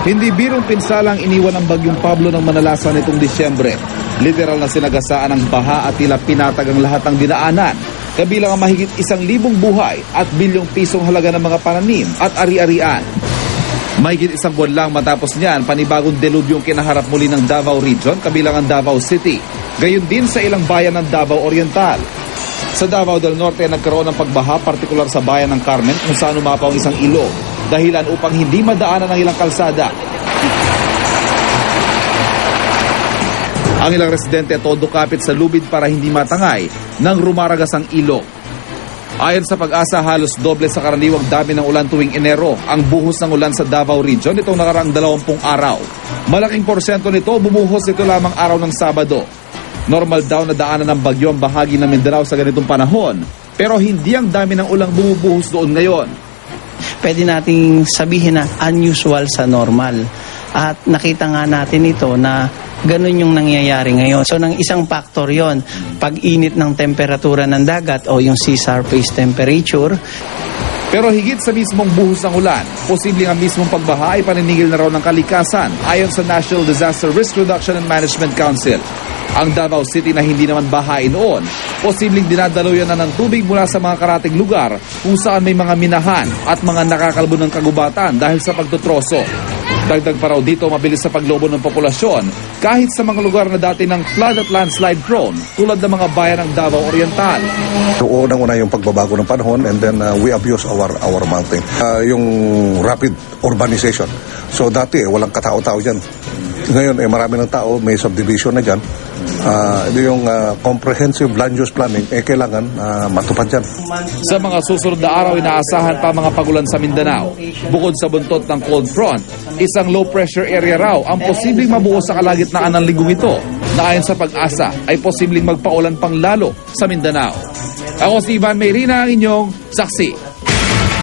Hindi birong pinsalang iniwan ang bagyong Pablo ng Manalasan nitong Disyembre. Literal na sinagasaan ng baha at tila pinatag ang lahat ng dinaanan. Kabilang ang mahigit 1,000 buhay at bilyong pisong halaga ng mga pananim at ari-arian. Mahigit isang buwan lang matapos niyan, panibagong delubyong kinaharap muli ng Davao Region, kabilang ang Davao City. Gayon din sa ilang bayan ng Davao Oriental. Sa Davao del Norte nagkaroon ng pagbaha, partikular sa bayan ng Carmen kung saan umapaw ang isang ilog, dahilan upang hindi madaanan ang ilang kalsada. Ang ilang residente todo kapit sa lubid para hindi matangay nang rumaragas ang ilog. Ayon sa Pag-asa, halos doble sa karaniwang dami ng ulan tuwing Enero ang buhos ng ulan sa Davao Region itong nakaraang 20 araw. Malaking porsyento nito bumuhos ito lamang araw ng Sabado. Normal daw na daanan ng bagyo ang bahagi ng Mindanao sa ganitong panahon, pero hindi ang dami ng ulang bumubuhos doon ngayon. Pwede nating sabihin na unusual sa normal. At nakita nga natin ito na ganun yung nangyayari ngayon. So, nang isang factor yon, pag-init ng temperatura ng dagat o yung sea surface temperature. Pero higit sa mismong buhos ng ulan, posibleng ang mismong pagbaha ay paninigil na raw ng kalikasan ayon sa National Disaster Risk Reduction and Management Council. Ang Davao City na hindi naman bahain noon, posibleng dinadaluyan na ng tubig mula sa mga karating lugar kung saan may mga minahan at mga nakakalbo ng kagubatan dahil sa pagtutroso. Dagdag pa raw dito mabilis sa paglobo ng populasyon kahit sa mga lugar na dati ng flood at landslide prone tulad ng mga bayan ng Davao Oriental. Unang-una yung pagbabago ng panahon and then we abuse our mountain. Yung rapid urbanization. So dati walang katao-tao dyan. Ngayon marami ng tao, may subdivision na dyan. Yung comprehensive land use planning, kailangan matupad dyan. Sa mga susunod na araw, inaasahan pa mga pagulan sa Mindanao. Bukod sa buntot ng cold front, isang low pressure area raw ang posibleng mabuo sa kalagitnaan ng linggong ito na ayon sa Pag-asa ay posibleng magpaulan pang lalo sa Mindanao. Ako si Ivan Mayrina, ang inyong saksi.